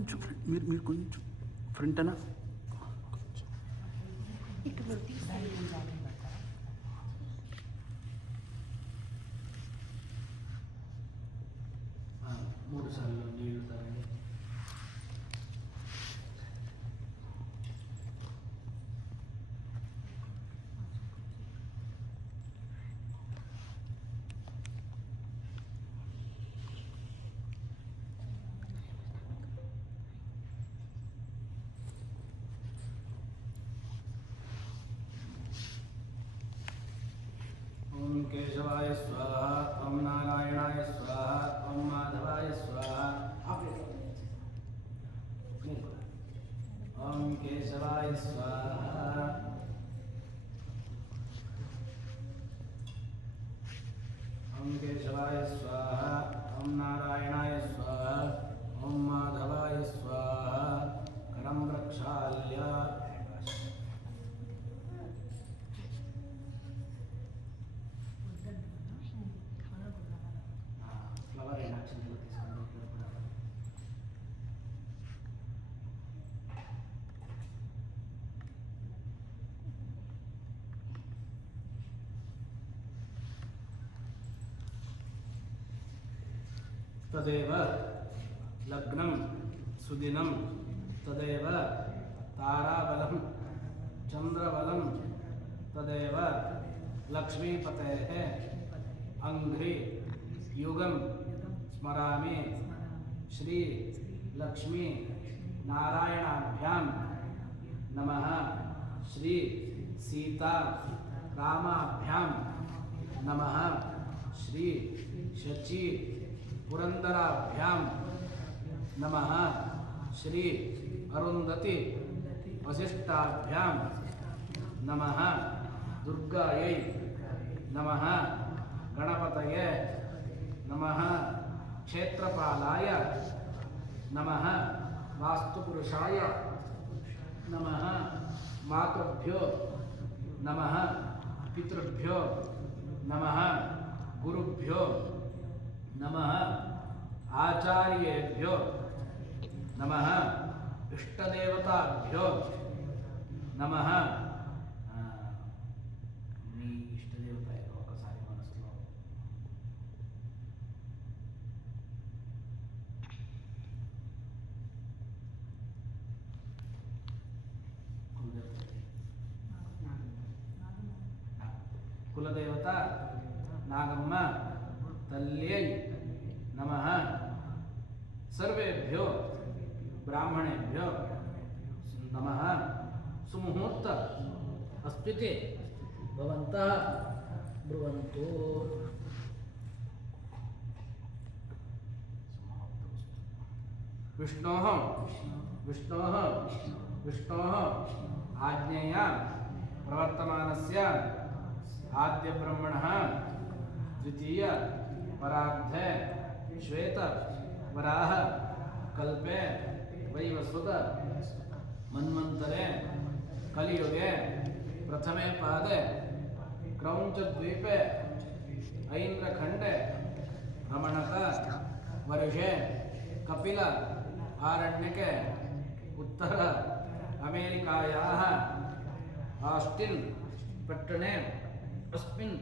కొంచెం మీరు కొంచెం ఫ్రంట్ అనా మూడు సార్లు నీళ్లు తాగండి. ओम केशवाय स्वाहा, ओम नारायणाय स्वाहा, ओम माधवाय स्वाहा। ओम केशवाय स्वाहा, ओम केशवाय स्वाहा, ओम नारायणाय स्वाहा, ओम माधवाय स्वाहा। करं प्रक्षाल्य फ्लवर इनाक्षन तदेव लग्नं सुदिनं तदेव ताराबलं चंद्रबलं तदेव लक्ष्मीपतेः अंघ्रि युगं स्मरामि। श्री लक्ष्मी नारायणाभ्यां नमः। श्री सीता रामाभ्यां नमः। श्री शची पुरंदराभ्यां नमः। श्री अरुंधति वसिष्ठाभ्यां नमः। दुर्गायै नमः। गणपतये नमः। क्षेत्रपालाय नमः। वास्तुपुरुषाय नमः। मातृभ्यो नमः। पितृभ्यो नमः। गुरुभ्यो नमः। आचार्येभ्यो नमः। इष्टदेवताभ्यो नमः। మీ ఇష్టదేవత ఏదో ఒకసారి మనసులో కులదేవత నాగమ్మ తల్ల్యై नमः। सर्वेभ्यो ब्राह्मणेभ्यो नमः। सुमुहूर्त अस्तिते भवन्तः ब्रुवन्तु। विष्णोः आज्ञया प्रवर्तमानस्य आद्यब्रह्मणः द्वितीय परार्धे श्वेत वराह कल्पे वैवस्वत मन्वन्तरे कलियुगे प्रथमे पादे क्रौञ्चद्वीपे ऐन्द्रखण्डे रमणक वर्षे कपिल आरण्यके उत्तर अमेरिकायाः आस्टिन् पट्टणे अस्मिन्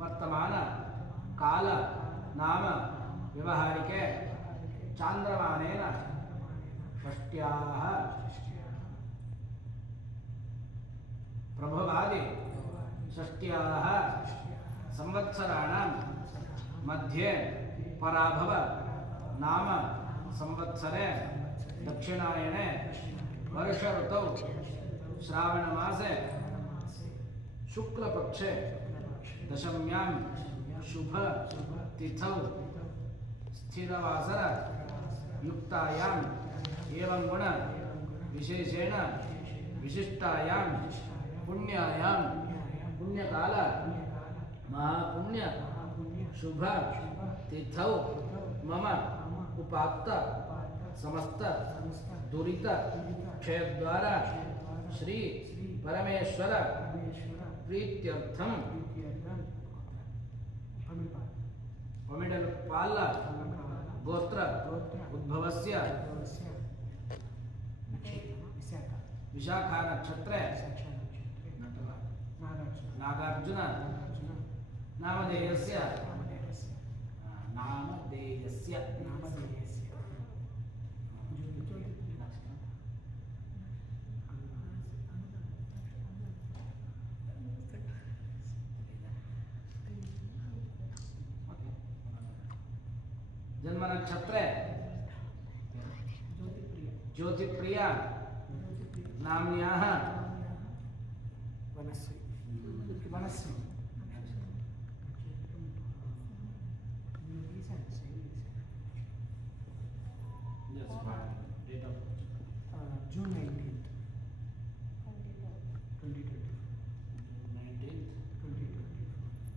वर्तमान काल नाम व्यवहारिके चांद्रमानेन षष्ट्याः प्रभवादि षष्ट्याः संवत्सराणां मध्ये पराभव नाम संवत्सरे दक्षिणायने वर्ष ऋतौ श्रावण मासे शुक्लपक्षे दशम्यां शुभ तिथौ स्थिरवासर युक्तायां एवं गुण विशेषेण विशिष्टायां पुण्यायां पुण्यकाल महापुण्य शुभ तिथौ मम उपात्त समस्त दुरित क्षयद्वारा श्री परमेश्वर प्रीत्यर्थम पमिडल पाल गोत्र उद्भवस्य विशाखा नक्षत्रे नागार्जुन नामधेयस्य जन्म नक्षत्रे Jyotipriya नाम्न्याः वनस्वी Date of June 19th, 2024. 19th. 2024.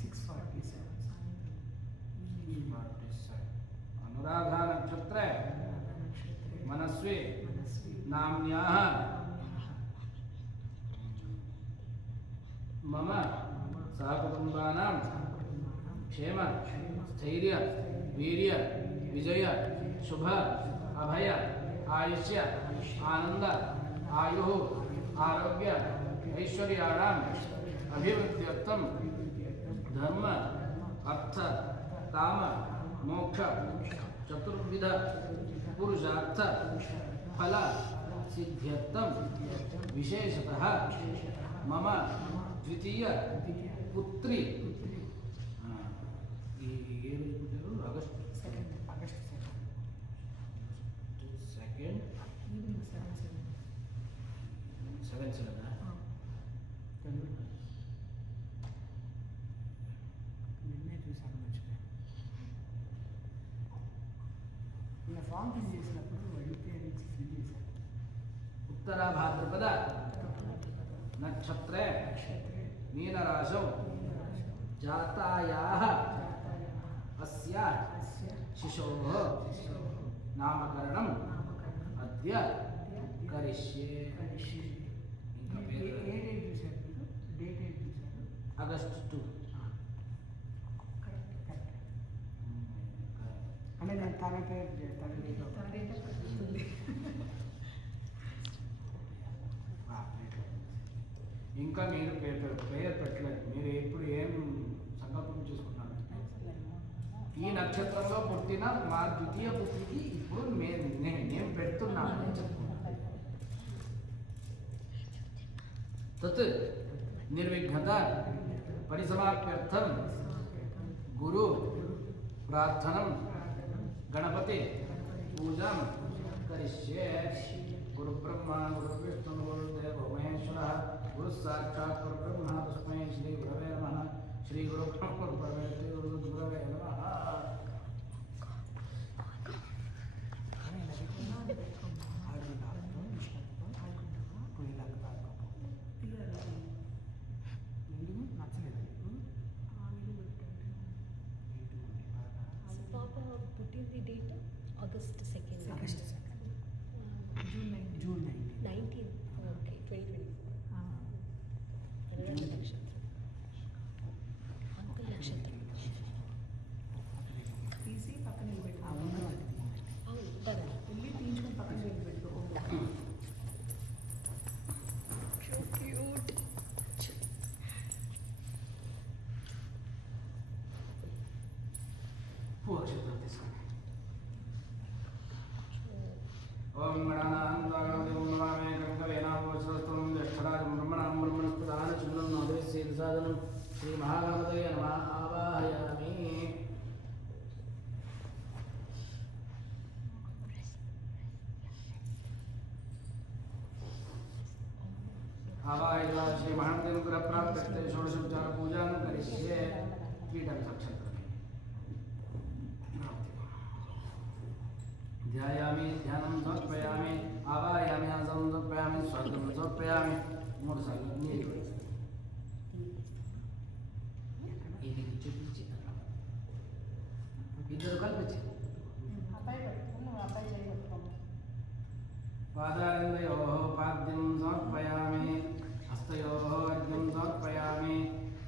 6:47. Anuradha नक्षत्रे मनस्वी नाम्न्याः मम सहकुटुम्बानां क्षेम स्थैर्य वीर्य विजय शुभ अभय आयुष्य आनंद आयुः आरोग्य ऐश्वर्याणाम् अभिवृद्ध्यर्थं धर्म अर्थ काम मोक्ष चतुर्विध पुरुषार्थ फल सिद्ध्यर्थं विशेषतः मम द्वितीय पुत्री आगस्ट 2nd 7/7 నిన్నే చూసాను మర్చిపోయాను. ఇలా ఫామ్ ఫిల్ చేసినప్పుడు యూపీఐ నుంచి ఫిల్ చేశాను. उत्तरा भाद्रपद नक्षत्रे मीनराशौ जातायाः अस्य शिशोः नामकरणम् अद्य करिष्ये. ఇంకా ఏ పేరు డేట్ చూశారు మీరు? డేట్ ఏది చూశారు? ఆగస్ట్ 2. కరెక్ట్. అంటే నేను తన పేరు తన డేట్ ఇంకా మీరు పేరు పెట్టలేదు. మీరు ఎప్పుడు ఏం సంకల్పం చేసుకున్నారు? ఈ నక్షత్రంలో పుట్టిన మా ద్వితీయ పుత్రికి ఇప్పుడు నేను పెడుతున్నాను అని చెప్పుకున్నాను. తత్ నిర్విఘ్నత పరిసమాప్యర్థం గురు ప్రార్థనం గణపతి పూజాం కరిష్యే. गुरु ब्रह्मा गुरु विष्णु गुरुदेव महेश्वरः गुरु साक्षात् परब्रह्म तस्मै श्री गुरवे नमः. श्री गुरु परमेश्वरी गुरु गुरवे नमः. Papa put in the date August 2nd. June 19. 19th. Okay, 2024. Another nakshatra. Uncle nakshatra. తీసి పక్కన నిలబెట్టు. అవును, కదా. వెళ్ళి తీయించుకొని పక్కన నిలబెట్టు. So cute. పూక్షేత్రం తీసుకోండి. ఓం గణానాం నమామి గంగవేనాం వస్త్రం జ్యేష్ఠరాజం బ్రహ్మణాం బ్రహ్మణస్పదాన చుండం నాదేశేన సాధనం శ్రీ మహాగణపతయే నమః ఆవాహయామి. आवाहिता श्री महादेव प्राप्त षोडशोपचार पूजा करिष्ये. पीठम नक्षत्र ध्यायामि ध्यानं समर्पयामि आवाहयामि आसनं समर्पयामि स्वागतं समर्पयामि. मूड सागत नीरु ఇది చూపించి ఇద్దరు కలిపి అబ్బాయి పట్టుకుని నువ్వు అబ్బాయి చేయి పట్టుకోము. पादारंदयोः पाद्यं समर्पयामि हस्तयोः अर्घ्यं समर्पयामि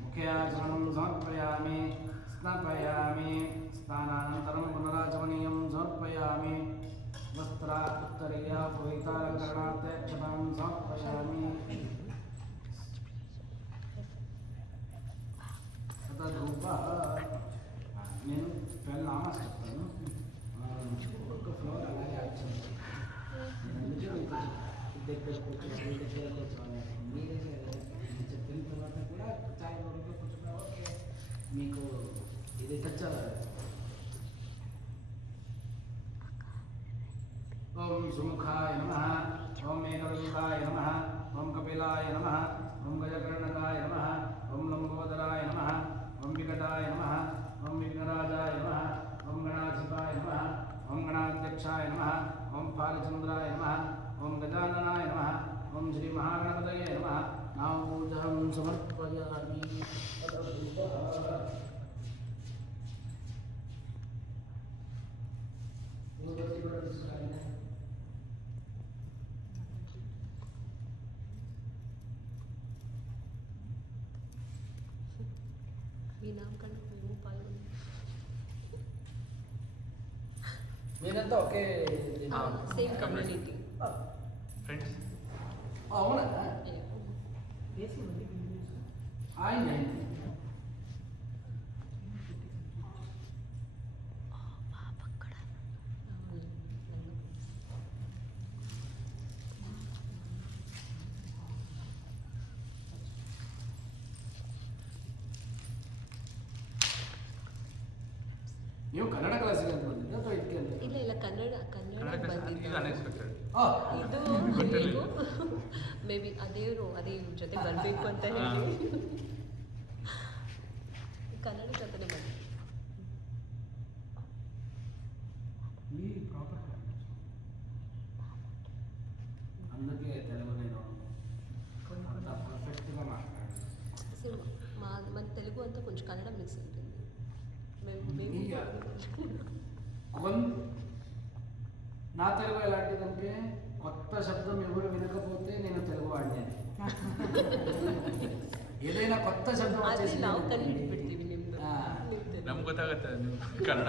मुखे आचमनं समर्पयामि स्नापयामि स्नानानन्तरं समर्पयामि वस्त्रा उत्तरीया पुरोहितालङ्करणार्थे क्षतां समर्पयामि तद्रूप నేను 12 నామాస్ చెప్తాను ఒక్కొక్క ఫ్లోర్ అలాగే ఆచరించాను దగ్గర కూర్చోవాలి దగ్గర కూర్చోవాలి మీరే చెప్పిన తర్వాత కూడా చాలా వరకు కూర్చున్నా ఓకే మీకు ఇది టచ్ అవ్వాలి ఓం సుముఖాయ నమః ఓం మేఘవల్కాయ నమః ఓం కపిలాయ నమః ఓం గజకర్ణకాయ నమః ఓం లంబోదరాయ నమః ఓం వికటాయ నమః ఓం విఘ్నరాజాయ నమః ఓం గణాధిపాయ నమః ఓం గణాధ్యక్షాయ నమః ఓం పాలచంద్రాయ నమః ఓం గజాననాయ నమః ఓం శ్రీ మహాగణపతయే నమః నామూజహం సమర్పయామి ఈ నామకరణం మేము పాల్గొన్నాం. మీరంతా ఒకే సేమ్ కమ్యూనిటీ. ఫ్రెండ్స్ అవునా ఏసీ ఉంది ఆయన ನೀವು ಕನ್ನಡ ಕ್ಲಾಸಿಗೆ ಅಂತ ಬಂದಿದ್ದೆ ಅಥವಾ ಇದಕ್ಕೆ ಅಂತ ಇಲ್ಲ ಇಲ್ಲ ಕನ್ನಡ ಬಂದಿದ್ದು ಅನ್ಎಕ್ಸ್ಪೆಕ್ಟೆಡ್ ಇದು ಮೇ ಬಿ ಅದೇ ಜೊತೆ ಬರಬೇಕು ಅಂತ ಹೇಳಿ ಕನ್ನಡ ಜೊತೆನೆ ಬಂದಿದ್ದು. మీ ప్రాపర్ అందుకే తెలుగు నేను అంత పర్ఫెక్ట్గా మాట్లాడాను సో మన తెలుగు అంతా కొంచెం కన్నడ మిక్స్ ఉంటుంది. ఇక నా తెలుగు ఎలాంటిదంటే కొత్త శబ్దం ఎవరు వినకపోతే నేను తెలుగు వాడినాను ఏదైనా కొత్త శబ్దం ಆದರೆ వచ్చేసి ನಾವು ಕಲಿತು ಬಿಡ್ತೀವಿ ನಿಮ್ದು ನಮ್ಗೆ ಗೊತ್ತಾಗುತ್ತೆ ನೀವು ಕನ್ನಡ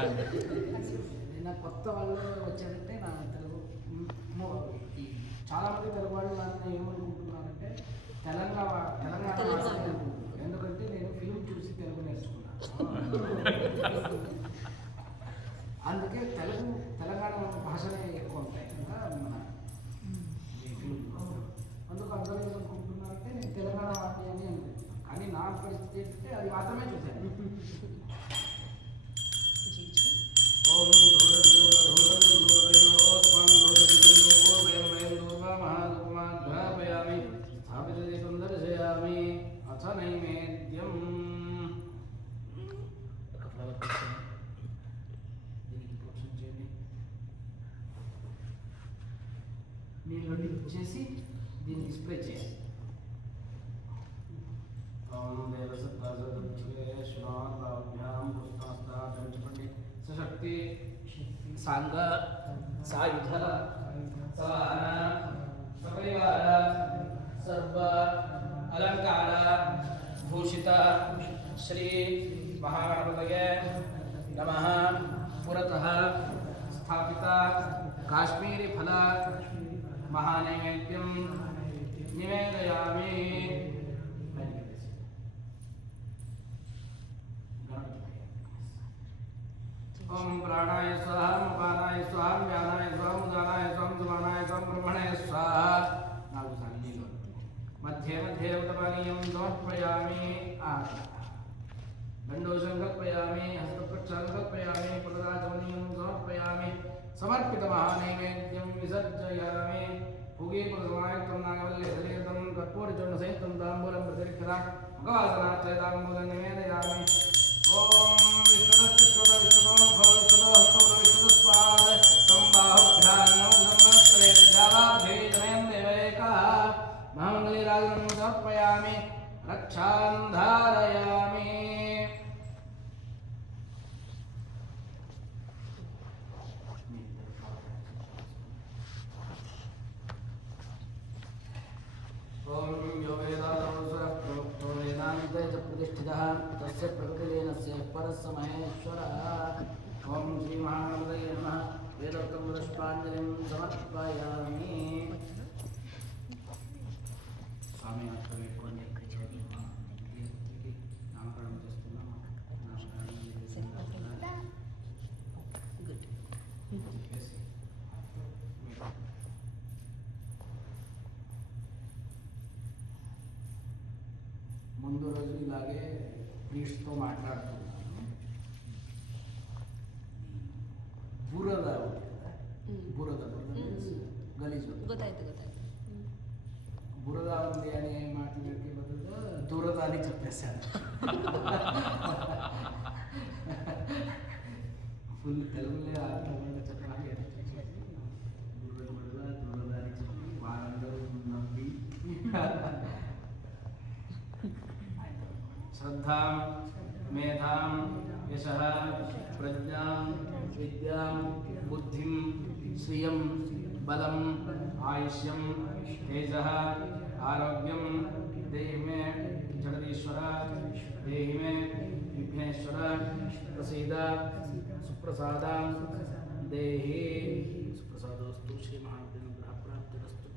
ఏదైనా కొత్త వాళ్ళు వచ్చారంటే నా తెలుగు చాలామంది తెలుగు వాళ్ళు నన్ను ఏమనుకుంటున్నారంటే తెలంగాణ భాష అనుకుంటున్నారు. ఎందుకంటే నేను ఫిల్మ్ చూసి తెలుగు నేర్చుకున్నాను అందుకే తెలంగాణ భాషనే ఎక్కువ ఉంటాయి కదా మన ఈ ఫిల్మ్లో. అందుకు అందరూ ఏమనుకుంటున్నారంటే నేను తెలంగాణ వాటి అని అనుకుంటున్నాను. కానీ నా పరిస్థితి ఏంటంటే అది మాత్రమే చూశాను. జీజీ ఓం స్థాపితేకం అథ నైవేద్యం ఒక ఫ్లవర్ దీనికి పోషన్ చేయండి. నీళ్ళు చేసి దీన్ని డిస్ప్లే చేయాలి. ఓం దేవసత్తాభ్యాం పుస్తాస్తాపండి సశక్తి సాంగ సాయుధ సవాహన సపరివార సర్వ అలంకార భూషిత శ్రీ మహాగణపతయే నమః పురతః స్థాపిత కాశ్మీరీ ఫల మహానైవేద్యం నివేదయామి. ఓం ప్రాణాయ స్వాహ అపానాయ స్వాహ వ్యానాయ స్వాహ ఉదానాయ స్వాహ సుమానాయ స్వాహ బ్రహ్మణాయ స్వాహ. 4 సార్లు నీళ్ళు మధ్య మధ్య ఉదపానీయం సమర్పయామి. దండో సంకల్పయామి హస్తప్రక్షాళకల్పయామి పునరాచమనీయం సమర్పయామి. సమర్పిత మహానైవేద్యం విసర్జయామి. భుగే పురసమాయుక్తం నాగవల్లి సలేతం కర్పూరచూర్ణ సహితం తాంబూలం ప్రతిరిక్త ముఖవాసనాత్రేతాంబూలం నివేదయామి. ఓం విశ్వదశ్వత విశ్వతో భవ విశ్వతో హస్తోర విశ్వదస్వాద సంబాహుభ్యాన్నో సంవత్సరేభ్యాభేదనయం దేవైకః మహామంగళీరాజనం సమర్పయామి. రక్షాం ధారయామి. ఓం యో వేదాంతో వేదాంతే చ ప్రతిష్ఠితః తస్య ప్రకృతిలీనస్య పరస్య మహేశ్వరः. ఓం శ్రీ మహాగణపతయే నమః. వేదోక్తం పుష్పాంజలిం సమర్పయామి. స్వామి అట్లా పెట్టుకోండి. నామకరణం చేస్తున్నాం. ముందు రోజు ఇలాగే ప్రీస్ట్తో మాట్లాడుతున్నాను. బురద బురద గలీజు ಗೊತ್ತಾಯ್ತು బురద ఉంది అని మాట్లాడే బదులుగా దురద అని చెప్పేశాను. ఫుల్ తెలుగులో అర్థంగా చెప్పాలి అని చెప్పేసి బురద దురద అని చెప్పి వారందరూ నమ్మి శ్రద్ధాం మేధాం యశః ప్రజ్ఞాం విద్యాం బుద్ధిం శ్రియం బలం ఆయుష్యం తేజః ఆరోగ్యం దేహి మే జగదీశ్వర దేహి మే విఘ్నేశ్వర ప్రసీద సుప్రసాద దేహి సుప్రసాదోస్తు శ్రీ మహానుగ్రహ ప్రాప్తిరస్తు.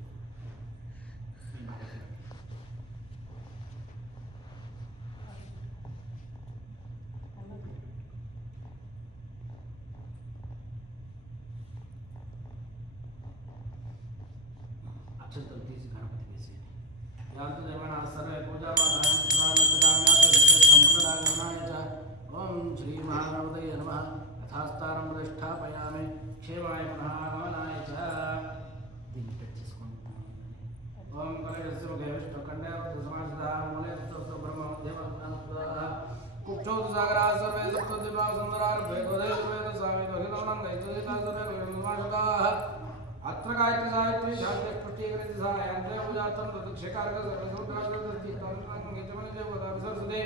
అక్షంతలు తీసి గణపతి వేసి యాంతు దేవణ సర్వే ఓం శ్రీ మహాగణపతయే నమః. యథాస్థానం ప్రతిష్టాపయామి క్షేమాయ పునఃగమనాయ చ. దీన్ని టచ్ చేసుకుంటున్నాను. ఓం కలయస్య ముఖే విష్ణుఖండే సమాసిధామూలే సుప్తో బ్రహ్మ దేవతాః కుక్షోతు సాగరాः సర్వే సప్తద్వీపా సుందరాः వేదోదేశవేద స్వామి దోహితోనం గైతోదితా సర్వే విమాషకాः అత్ర గాయత్రి సాహిత్య శాస్త్ర పుష్టీకృతి సహాయాంతే పూజార్థం ప్రతిక్షేకారక సర్వసూత్రాసరస్వతే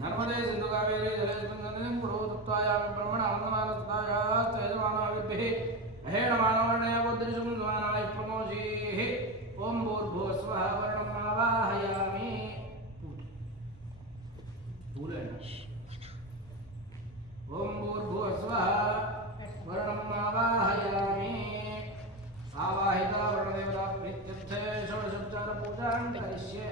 నర్మదే సింధు కావేరీ జలేస్మిన్ పురోతప్తాయామి బ్రహ్మణ వందనాలస్తాయాస్తేజమానాభిభిః మహేణ మానవర్ణయ బుద్ధిషుం స్వానాయ ప్రమోషీః. ఓం భూర్భువస్వః వర్ణమావాహయామి. ఓం భూర్భువస్వః వర్ణమావాహయామి. ఆవాహిత వర్ణదేవత ప్రీత్యర్థే షోడశోపచార పూజాం కరిష్యే.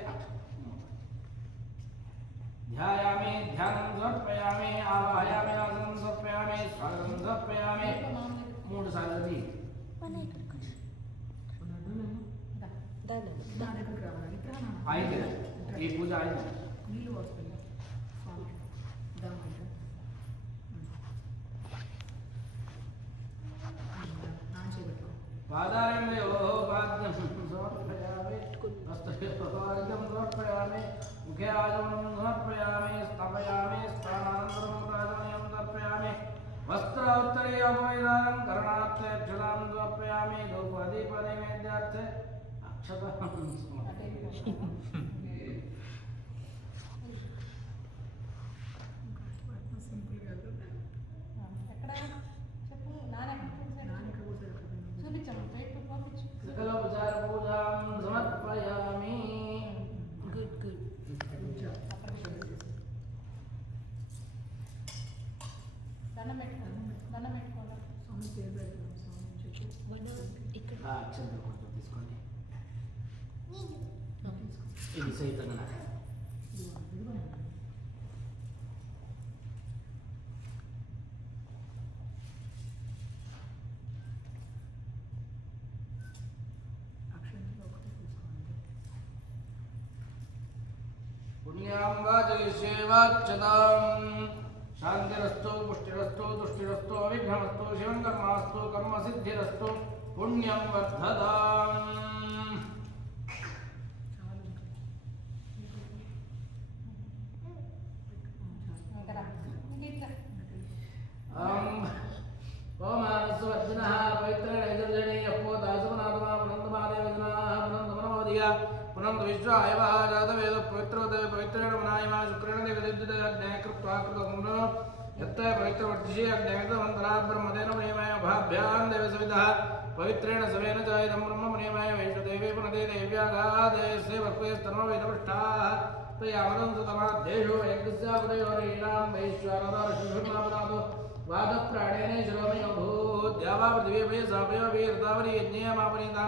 ధ్యాయామి ధ్యానం సమర్పయామి ఆవాహయామి ఆసనం సమర్పయామి స్వాగతం సమర్పయామి. 3 సార్లు అయింది. ఈ పూజ అయింది. నీళ్ళు వస్తుంది స్వామి దామంటే నాచేపట్లో పాదారంభయోః పాద్యం సమర్పయామి హస్తయోః పాద్యం సమర్పయామి ముఖే ఆచమనం సమర్పయామి స్థాపయామి స్థానానంతరం రాజమయం సమర్పయామి వస్త్రోత్తరీయోపవేదానం కరుణార్థే అక్షతాం సమర్పయామి ధూపదీపనైవేద్యార్థే అక్షతాం సింపుల్ కాదు. ఎక్కడ చెప్పు నాన్న చూపించాము ప్లేట్ పంపించు. సకలోపచార పూజాం సమర్పయామి. గుడ్ దండం పెట్టుకోవాలి. స్వామి పేరు పెడతాం. స్వామి చెప్పు ఇక్కడ అక్షంతలు కొంచెం తీసుకోండి. ఇది సహితంగా పుణ్యాం వాచయిష్యేవాచ్యతాం. శాంతిరస్తు పుష్టిరస్తు తుష్టిరస్తు విఘ్నమస్తు శివం కర్మాస్తు కర్మ సిద్ధిరస్తు పుణ్యం వర్ధతాం. ఓమానస్వర్జనః పవిత్రేణ యజుర్జనీయః పోతాసమనాథమా పునందమాదేవజనాః పునందమనమోదియ పునంద విశ్వాయవః జాతవేద పవిత్రోదయ పవిత్రేణ మనాయమా శుక్రేణ దేవదిద్యుదగ్నే కృత్వా కృతకుంభో యత్తే పవిత్రవర్తిషి అగ్నేకవంతరా బ్రహ్మదేన మణిమయ భాభ్యాం దేవసవిదః పవిత్రేణ సవేన చాయిదం బ్రహ్మ మణిమయ వైష్ణదేవీ పునదే దేవ్యాగాదేశే భక్వేస్తనోవేదపృష్టాః తయామదం సుతమాద్దేషు యజ్ఞస్యాపదయోరీణాం వైశ్వానరాశుభిర్నామనాథో वादप्राणेन शिरोमयोभूद्यावा पृथिवीभ्यः सापयोभिर्तावरि यज्ञेयमापनीतां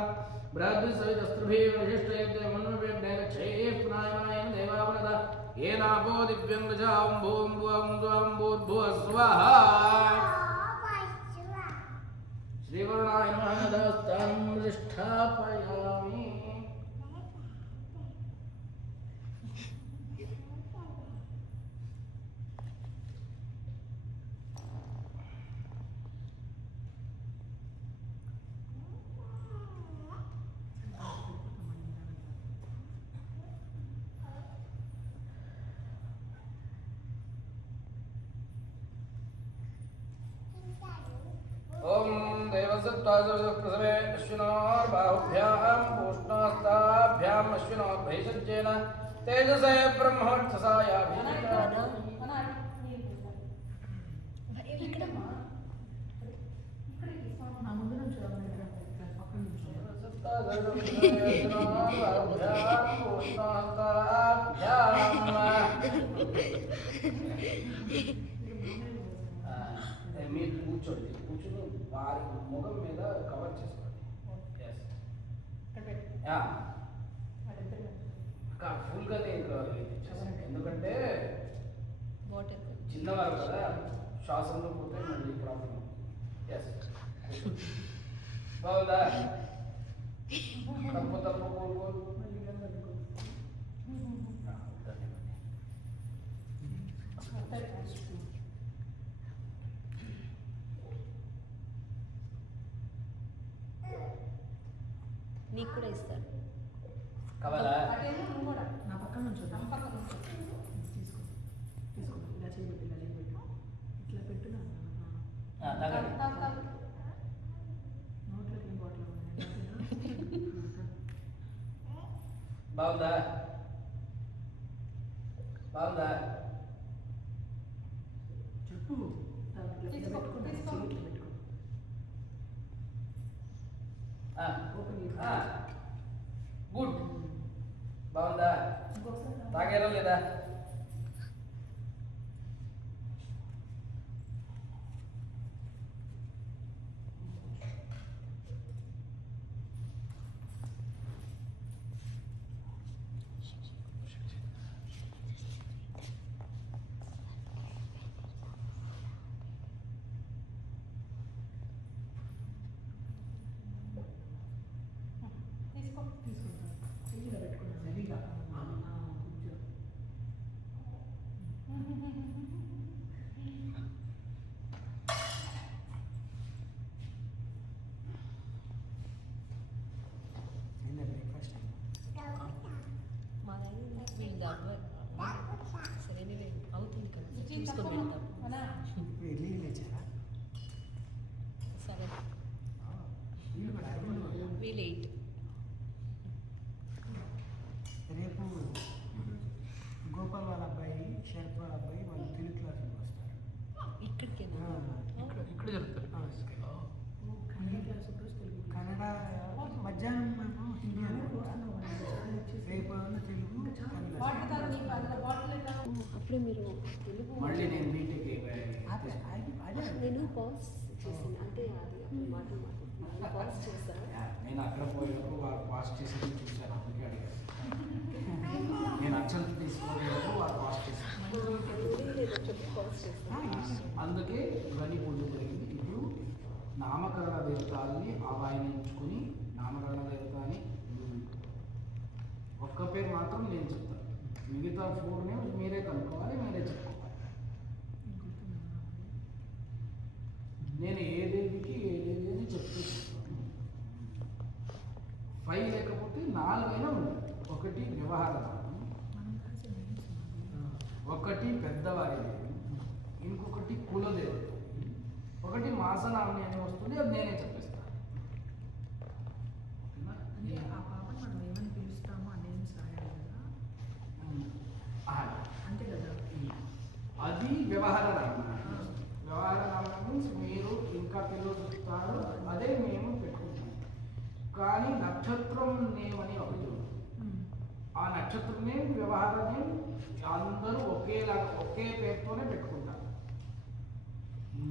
बृहद्भिस्सवितस्त्रिभिः वरिष्ठयज्ञमनुव्यग्नैरक्षैः पुनायमायं देवावनता येनापो दिव्यं दशां भूं भुवं स्वं भूर्भुवः स्वहा श्रीवरुणाय नमः नमस्तां प्रतिष्ठापयामि ओम देवसत्त्वासप्रसवे अश्विनोर्बाहुभ्यां पूष्णोस्ताभ्याम् अश्विनोर्भैषज्येन तेजसे ब्रह्मोत्थसायाभिषेकः ఇక్కడమ్మా ఇక్కడికి నా ముందు నుంచి పక్కన నుంచి మీరు కూర్చోండి కూర్చుని వారి ముఖం మీద కవర్ చేసుకోండి ఫుల్గా ఎందుకంటే వాటర్ చిన్నవారు కదా శ్వాసంలో పోతే మళ్ళీ ప్రాబ్లం ఎస్ బాగుందా తప్పు తప్పు కోరుకోరు నీకు కూడా ఇస్తారు కావాలా అటేమో నువ్వు కూడా నా పక్కన నుంచి ನಮ್ಮ పక్కన నుంచి. తీసుకో తీసుకో ఇలా చేయబెట్టు ఇలా చేయబెట్టు ఇట్లా పెట్టు నా తాగండి తాగు, తాగు. నోట్లోకి ఏం బాటిల్ ఉన్నాయి బాగుందా బాగుందా చెప్పు ఇట్లా తీసుకో, పెట్టుకో తీసుకో. చెయ్యి ఇట్లా పెట్టుకో ఓపెన్ గుడ్ బాగుందా ఇంకొకసారి తాగారా లేదా తీసుకో. తీసుకుంటాను చెయ్యి ఇలా పెట్టుకున్నాను సరిగా కొంచెం బ్రేక్ఫాస్ట్ మా దగ్గర వీళ్ళు అవ్వరు సరేనే అవుతుంది కదా రుచి చూసుకొని తక్కువ. వెళ్తాం అలా. ఇప్పుడు ఎల్లి లేచారా సరే వీళ్ళు కూడా వీళ్ళు 8 రేపు గోపాల్ వాళ్ళ అబ్బాయి శరత్ వాళ్ళ అబ్బాయి వాళ్ళు తెలుగు క్లాసులకు వస్తారు ఇక్కడికేనా ఇక్కడ జరుగుతుంది కన్నడ క్లాస్ కన్నడ మధ్యాహ్నం మేము హిందీ అనుకుంటాం రేపు తెలుగు బాటిల్ తాగు, నీకు అందులో బాటిల్ లేదా? అప్పుడే మీరు తెలుగు మళ్ళీ నేను బీటెక్ నేను పాజ్ చేసింది అంటే అది అప్పుడు మాటలు మాట్లాడుతున్నాను పాజ్ చేస్తాను నేను అక్కడ పోయేటప్పుడు వాళ్ళు పాస్ చేసి చూశాను అందుకే అడిగాను నేను అక్షంత తీసుకోలేదు వాళ్ళు పాస్ చేశాను లేదో చెప్పి పాజ్ చేస్తాను అందుకే ఇవన్నీ ముందు జరిగింది ఇప్పుడు నామకరణ దేవతల్ని ఆవాహించుకుని నామకరణ దేవత అని ఒక్క పేరు మాత్రం నేను చెప్తాను మిగతా 4 నేమ్స్ మీరే కనుక్కోవాలి మీరే చెప్పుకోవాలి నేను ఏ దేవికి ఏ దేవి అని చెప్తూ చెప్తాను 5 లేకపోతే 4 అయినా ఉండాలి ఒకటి వ్యవహార నామం, ఒకటి పెద్దవారి దేవి, ఇంకొకటి కులదేవత, ఒకటి మాసనామని అని వస్తుంది అది నేనే చెప్పేస్తాను ఓకేనా? అంటే ఆ పాపను మనం ఏమని పిలుస్తామో ఆ నేమ్స్ రాయాలి కదా అంతే కదా అది వ్యవహార నామం. వ్యవహార నామం మీన్స్ మీరు ఇంకా పిలుస్తారు అదే మేము పెట్టుకుంటాం. కానీ నక్షత్రం నేమ్ అని ఒకటి ఉంది. ఆ నక్షత్రం నేమ్ వ్యవహార నేమ్ అందరూ ఒకేలాగా ఒకే పేరుతోనే పెట్టుకుంటారు.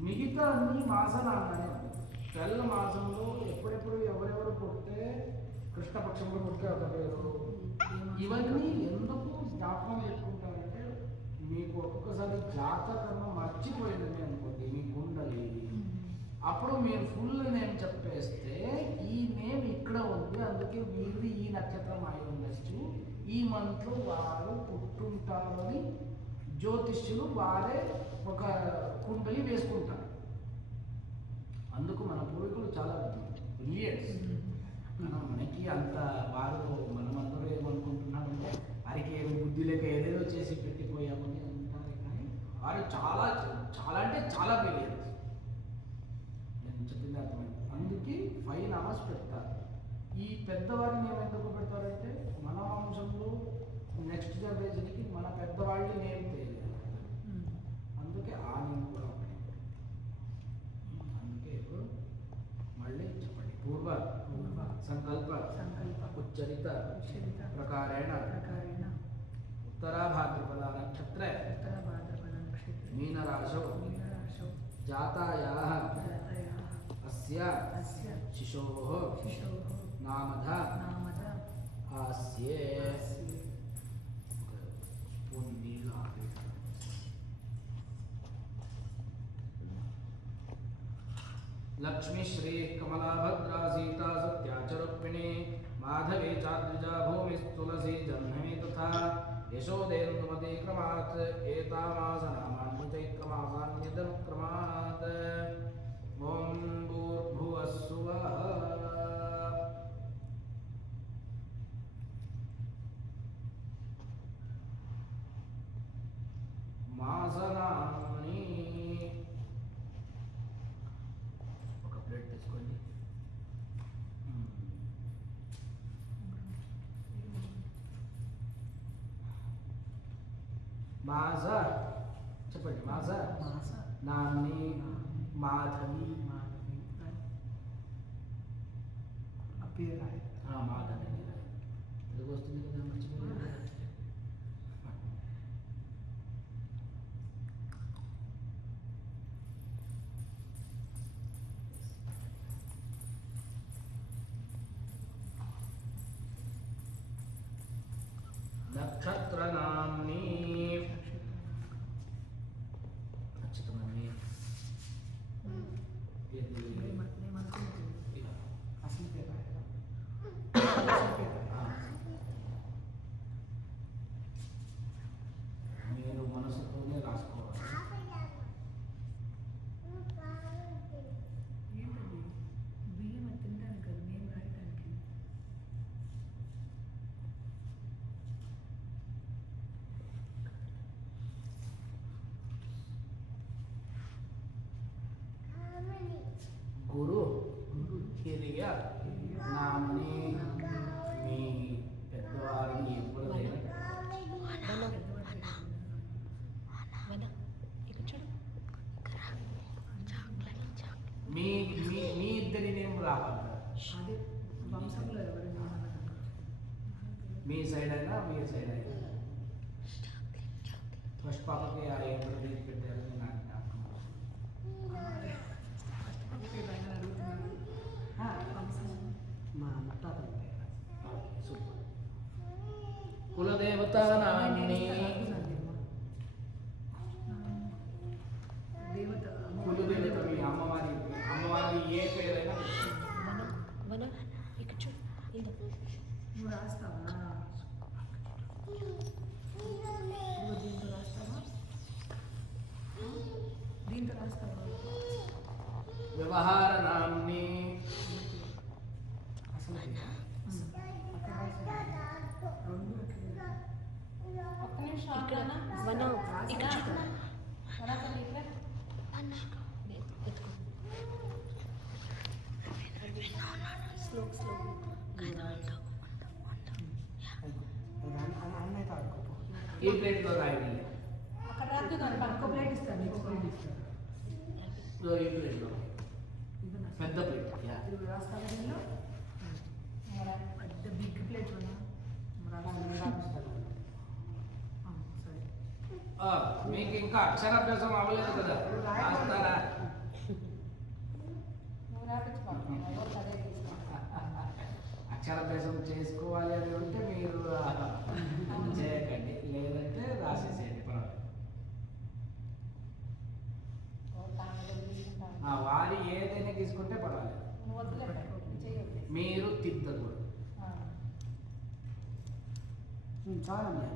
మిగతా అన్ని మాసనాలనే తెల్ల మాసంలో ఎప్పుడెప్పుడు ఎవరెవరు పుడితే కృష్ణపక్షంలో పుడితే ఒక పేరు. ఇవన్నీ ఎందుకు జ్ఞాపకం పెట్టుకుంటారంటే మీకు ఒక్కొక్కసారి జాతకం మర్చిపోయిందని అనుకోండి మీ కుండలి, అప్పుడు మీరు ఫుల్ నేమ్ చెప్పేస్తే ఈ నేమ్ ఇక్కడ ఉంది అందుకే వీరు ఈ నక్షత్రం అయి ఉండొచ్చు, ఈ మంత్లో వారు పుట్టుంటారు అని జ్యోతిష్యులు వారే ఒక కుండలి వేసుకుంటారు. అందుకు మన పూర్వీకులు చాలా బ్రిలియంట్స్. మనకి అంత వారు మనమందరూ ఏమనుకుంటున్నామంటే వారికి ఏమి బుద్ధి లేక ఏదేదో చేసి పెట్టిపోయామని అంటారు, కానీ వారు చాలా చాలా అంటే చాలా బ్రిలియంట్స్. నేను చెప్పింది అర్థమైంది. అందుకే 5 నామాస్ పెడతారు. ఈ పెద్దవారిని ఏమి ఎందుకు పెడతారంటే మన వంశంలో నెక్స్ట్ జనరేషన్కి మన పెద్దవాళ్ళని నేమ్ తెలియదు, అందుకే ఆ నేమ్ కూడా ఒకటి. అందుకే ఇప్పుడు మళ్ళీ చెప్పండి. పూర్వ సంకల్ప ఉచ్చరిత ప్రకారేణ ఉత్తరాభాద్రపద నక్షత్ర మీనరాశౌ జాతాయాః అస్య శిశోః నామధ ఆస్యే. స్పూన్ నీళ్ళు ఆపేసి. लक्ष्मी श्री कमला भद्रा सीता सत्या च रुक्मिणी माधवी चाद्विजा भूमिस्तुलसी जह्नवी तथा यशोदेन्दुमती क्रमात् एतामासनामान्य चैत्रमासान्यदनुक्रमात् ॐ भूर्भुवः सुवः। मासनानि తీసుకోండి. మాస చెప్పండి. మాస నామ్ని మాధవి మాధవి తెలుగు వస్తుంది కదా, మర్చిపోయింది. నక్షత్ర నామ్ని నక్షత్రనామ్ని అసలు మీరు మనసుతోనే రాసుకోవాలి. గురు హిరియ నామ్ని మీ పెద్దవారిని ఎప్పుడు మీ మీ మీ ఇద్దరి నేమ్ రావాలి. మీ సైడ్ అయినా మీ సైడ్ అయినా ఫస్ట్ పాపకి ఆ ఏడు పెట్టారని నాకు జ్ఞాపకం. మా ముత్తాత సూపర్. కులదేవత నామ్ని కులదేవత మీ అమ్మవారి ఏ పేరైనా నువ్వు రాస్తావా? దీంతో రాస్తావా? వ్యవహార నామ్ని అసలు ఒక్క నిమిషం ఇక్కడ ఆగనా? వన ఇక్కడ తర్వాత ఇక్కడ స్లో స్లో ఈ ప్లేట్లో రాయండి. అక్కడ రాస్తున్నాను పక్క ప్లేట్ ఇస్తాను, నీకు ప్లేట్ ఇస్తాను. ఈ ప్లేట్లో పెద్ద ప్లేట్. ఇది రాస్తావా? దీనిలో పెద్ద బిగ్ ప్లేట్ మీకు ఇంకా అక్షరాభ్యాసం అవ్వలేదు కదా, రాస్తారా? అక్షరాభ్యాసం చేసుకోవాలి అని ఉంటే మీరు చేయకండి, లేదంటే రాసేసేయండి పర్వాలేదు. వారి ఏదైనా తీసుకుంటే పర్వాలేదు, నువ్వు వద్దులే చేయొద్దు. మీరు తిద్దకూడదు. చాలండి.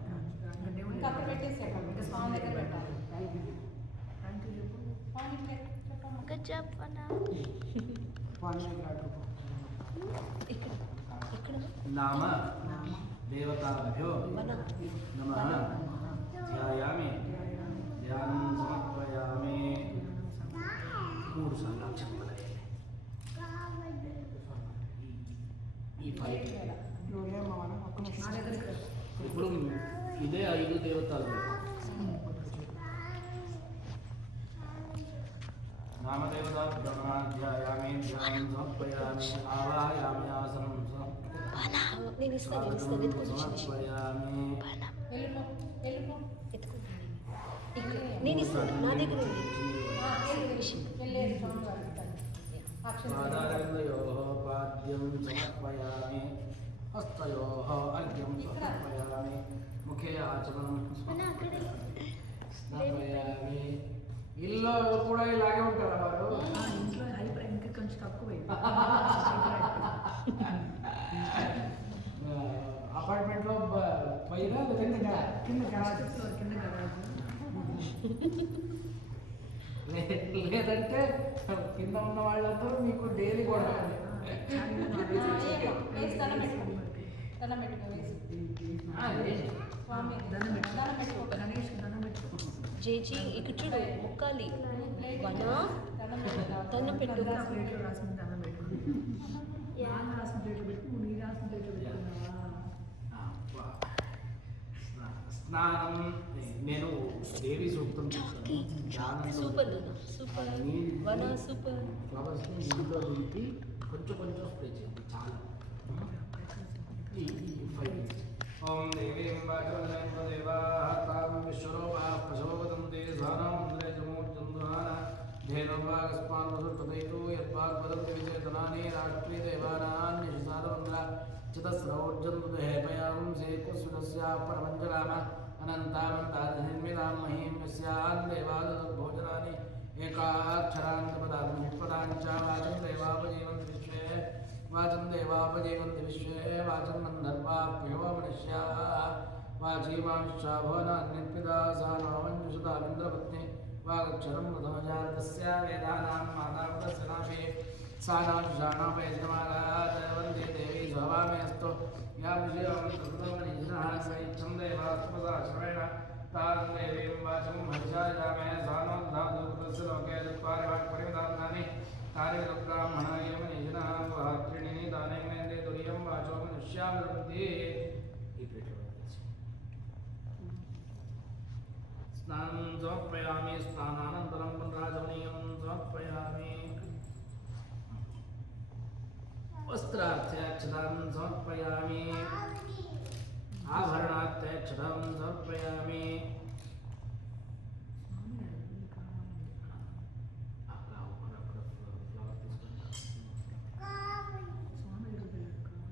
ఇంకా అక్కడ పెట్టేసేయడం, ఇంకా స్వామి దగ్గర పెట్టాలి. థ్యాంక్ యూ చెప్పు. స్వామి చెప్పమ్మా. Good job, Vana. నామ దేవతాభ్యో నమః ధ్యాయామి, ధ్యానం సమర్పయామి. 3 సార్లు చెప్పాలి. ఈ 5 నా దగ్గరికి రా. ఇప్పుడు ఇదే 5 దేవతలు. నామదేవతాభ్యో నమః ధ్యాయామి, ధ్యానం సమర్పయామి, ఆవాహయామి, ఆసనం నేను ఇస్తాను సమర్పయామి. వెళ్ళిపో వెళ్ళిపో. నేను ఇస్తాను, నా దగ్గర ఉంది. వెళ్ళేది స్వామి గారు ఇస్తారు. అక్షంతలు. పాదారవిందయోః పాద్యం సమర్పయామి, హస్తయోః అర్ఘ్యం సమర్పయామి, ముఖే ఆచమనం స్నాపయామి. ఇల్లు కూడా ఇలాగే ఉంటారా వారు? ఇంట్లో హైపర్ ఇంకా కొంచెం తక్కువ అపార్ట్మెంట్లో పైన లేదంటే కింద గరాజ్ ఫ్లోర్, కింద గరాజ్. లేదంటే కింద ఉన్న వాళ్ళందరూ మీకు డైలీ కూడా వేసి దండం పెట్టుకో. దండం పెట్టుకో వేసి. స్వామి దండం పెట్టు. దండం పెట్టుకో. గణేష్ దండం పెట్టు. జేజీ ఇక్కడ చూడు, ముక్కాలి. వనా దండం పెట్టుకో. దండం పెట్టు. ఇంకా ప్లేట్లో రాసిన దండం పెట్టు. నాన్న రాసిన ప్లేట్లో పెట్టు, నీ రాసిన ప్లేట్లో పెట్టుకున్నావా? స్నానం. నేను దేవి సూక్తం చెప్తాను. సూపర్ సూపర్ వనా సూపర్. ఫ్లవర్స్ని నీళ్ళలో దింపి కొంచెం కొంచెం స్ప్రే చేయండి, చాలా. ఈ 5 minutes. ఓం దేవీం వాచమనైవ దేవాః తాం విశ్వరూపాః ప్రశోభతంతే సానాముద్రే జమూర్జందుహాన ధేనుర్వాగస్మాన్ వసుర్పదైతో యత్పాద్వదంతి విచేతనాని రాష్ట్రీ దేవానాన్యషిసారవంద్ర చితస్రౌర్జంతు దేహపయాం సేకుస్వినస్యా పరమంజగామ అనంతామంతాదిర్మిదాం మహీం యస్యాన్ దేవాదభోజనాని ఏకాక్షరాంతపదాంచ వాచం దేవాపజీవంతి విశ్వే, వాచం దేవాపజీవంతి విశ్వే, వాచం గంధర్వాప్యో మనుష్యాः, వాచీమాంశ్చా భువనాన్నిర్పితా సా నామంజుషతామింద్రపత్ని, వాగక్షరం ప్రథమజాతస్య వేదానాం మాతాపితస్య నాభి, सा नाजुषाणापयजमानात् देवी स्वभामेऽस्तु या विषयमनिजनः सैच्छं देवास्पदा श्रवेण तां देवीं वाचं हर्षायामे सा नोद्धातुकृतस्य लोके चत्वारिवाक्परिमितान्नानि तानि ब्राह्मणायमनिजनः वात्रिणी दानेन्द्रे तुर्यं वाचो मनुष्या वृद्धि. स्नानं समर्पयामि, स्नानानन्तरं पुनराचमनीयं समर्पयामि. वस्त्रार्थ्यक्षतां समर्पयामि, आभरणार्थ्यक्षतां समर्पयामि.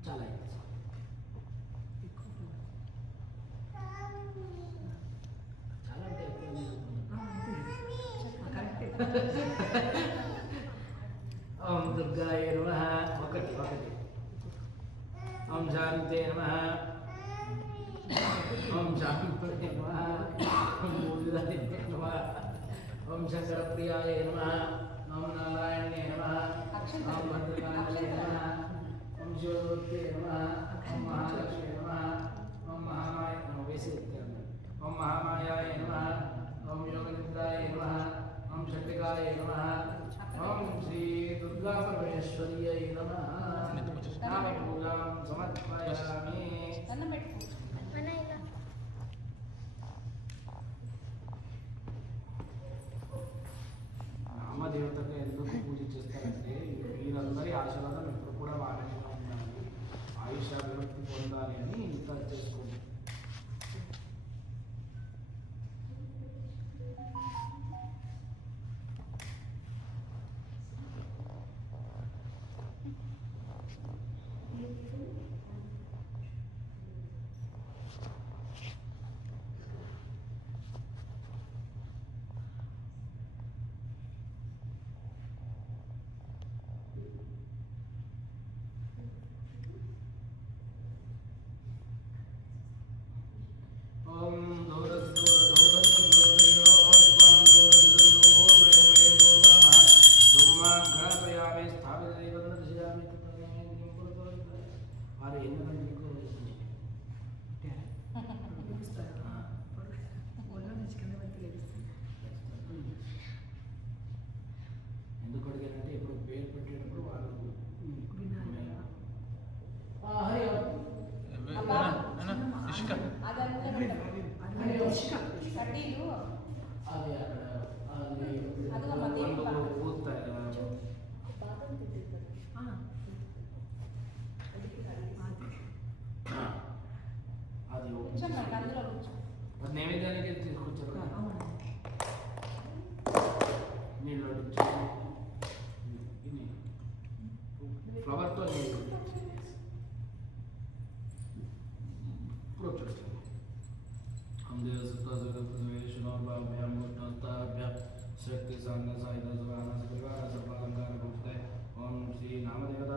చాలా చాలా అంటే ఓం దుర్గాయ నమః. ఒకటి ఓం శాంతే నమః, ఓం శాంతే నమః, ఓం భూజాయ నమః, ఓం శంకరప్రియాయ నమః, ఓం నారాయణే నమః, ఓం భద్రకాళే నమః, ఓం శివమూర్తే నమః, ఓం మహాలక్ష్మీ నమః, ఓం మహామాయ ఓం మహామాయాయ నమః, ఓం యోగనిద్రాయ నమః, ఓం షట్టికాయ నమః, ఓం శ్రీ దుర్గా పరమేశ్వర్యై నమః. నామపూజాం సమర్పయామి. దండం పెట్టుకో. నామదేవతకు ఎందుకు పూజ చేస్తారంటే వీరందరి ఆశీర్వాదం ఎప్పుడు ఎందుకంటే నీకు లెగుస్తారా? ఒళ్ళో నుంచి కింద పెడితే లెగుస్తుంది. ఎందుకు అడిగానంటే ఇప్పుడు పేరు పెట్టేటప్పుడు వాళ్ళు వినాలి కదా. హరి ఇష్క అదంతా అది ఇష్క. కడ్డీలు అది అక్కడ అది అదిగో మా దేవుడి వాళ్ళు పక్కన. పూస్తాయి కదా. బాదం తింటుంది కదా. ఆ, అది అది కూర్చోండి మరి అందులో కూర్చో. అది నైవేద్యానికి తీసుకొచ్చారు కదా. అవును. నీళ్ళు ఫ్లవర్తో నీళ్ళు ఇప్పుడు వచ్చేస్తాను శక్తి సాన్య సాయుధ సురాన సకృగాన సర్వాలంకార గుప్తే ఓం శ్రీ నామదేవతా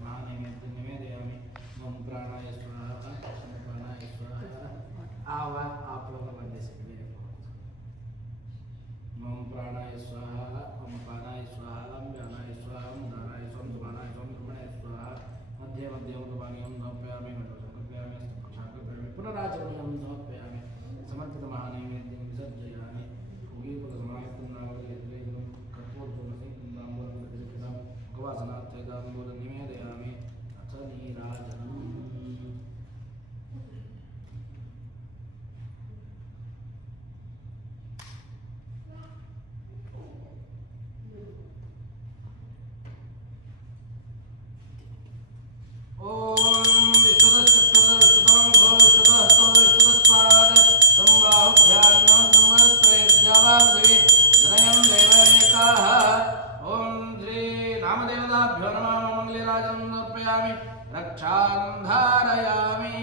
మహానైవేద్యం నివేదయామి ఓం ప్రాణాయ స్వాహ ఓం ప్రాణాయ స్వాహ ఆ ఫ్లవర్ పనిచేసేది వేరే ఫ్లవర్స్ ఓం ప్రాణాయ స్వాహ ఓం ప్రాణాయ స్వాహ ఓం వ్యానాయ స్వాహ ఓం ధారాయ స్వాహ సుమానాయ స్వాహ బ్రహ్మణాయ స్వాహ మధ్య మధ్య ఉదవాణ్యం సమర్పయామి సమర్పయామి సమర్పయామి పునరాచమయం సమర్పయామి సమర్పిత మహానైవేద్యం విసర్జయామి భూగీపదసమాహితం నాగరికం కర్పూర్జోమసిందాంబూలం ఉపవాసనార్థైదాంబూలం నివేదయామి అథ నీరాజనం ఓం విశ్వదశ్చక్షుర విశ్వదోముఖో విశ్వదహస్తో విశ్వదస్పాద సంబాహుభ్యాం సంవత్సరేజ్ఞావాదేవి జనయం దేవైకాః ఓం శ్రీ నామదేవతాభ్యో నమః మంగళరాజం సమర్పయామి రక్షాం ధారయామి.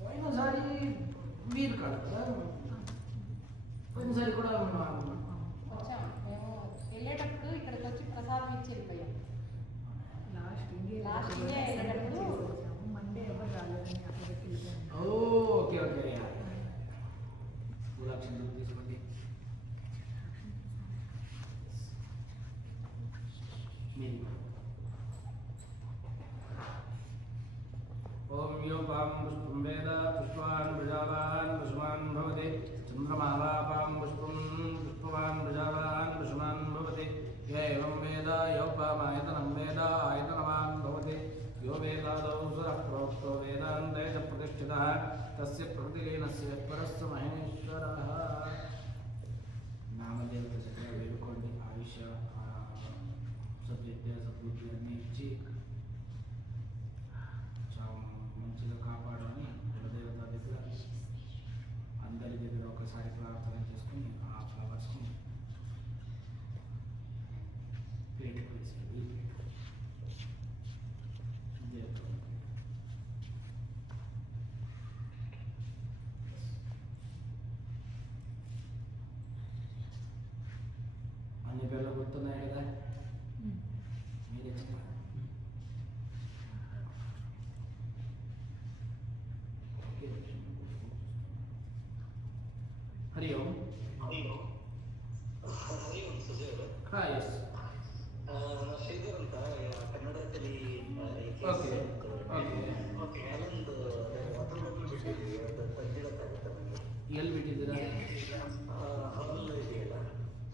పోయినసారి మీరు కాదు కదా, పోయినసారి కూడా వచ్చాం మేము వెళ్ళేటప్పుడు ఇక్కడికి వచ్చి ప్రసాదం ఇచ్చి వెళ్ళిపోయాం. లాస్ట్ ఇండియా లాస్ట్ ఇండియా వెళ్ళేటప్పుడు మండే ఎవరు రాలేదని అక్కడ పెట్టి వెళ్ళాను. ఓకే ఓకే పూలాక్షలు తీసుకోండి. మీరు ఓం యో పాం పుష్పం వేద పుష్పాన్ ప్రజావాన్ పుష్పాన్ భవతి చంద్రమావాపాం పుష్పం పుష్పవాన్ ప్రజావాన్ పుష్పాన్ భవతి ఏవం వేద యో పామాయతనం వేద ఆయతనవాన్ భవతి యో వేదాదౌ సురః ప్రోక్తో వేదాంతే చ ప్రతిష్ఠితః తస్య ప్రతిలీనస్య పరస్య మహేశ్వరః. నామదేవత చక్ర వేడుకోండి. ఆయుష సద్విద్య సద్బుద్ధి అన్నీ ఇచ్చి మంచిగా కాపాడని కులదేవత దగ్గర అందరి దగ్గర ఒకసారి ప్రార్థన చేసుకుని ఆ ఫ్లవర్స్ని ప్లేట్కి వేసేది. అన్ని పేర్లు గుర్తున్నాయి కదా, మీరే చెప్పండి. हरि ओम. हरि ओम सुजय ಅವರು. हाँ यस. ನಾನು ಶ್ರೀಧರ್ ಅಂತ ಕನ್ನಡದಲ್ಲಿ ಓಕೆ ಓಕೆ ಓಕೆ ಅಲ್ಲೊಂದು ವಾಟರ್ ಬಾಟಲ್ ಬಿಟ್ಟಿದ್ದೀವಿ, ಅದು ತಂದಿಡಕ್ಕಾಗುತ್ತೆ ನನಗೆ. ಎಲ್ಲಿ ಬಿಟ್ಟಿದ್ದೀರಾ? ಹಾಲ್ ಇದೆಯಲ್ಲ,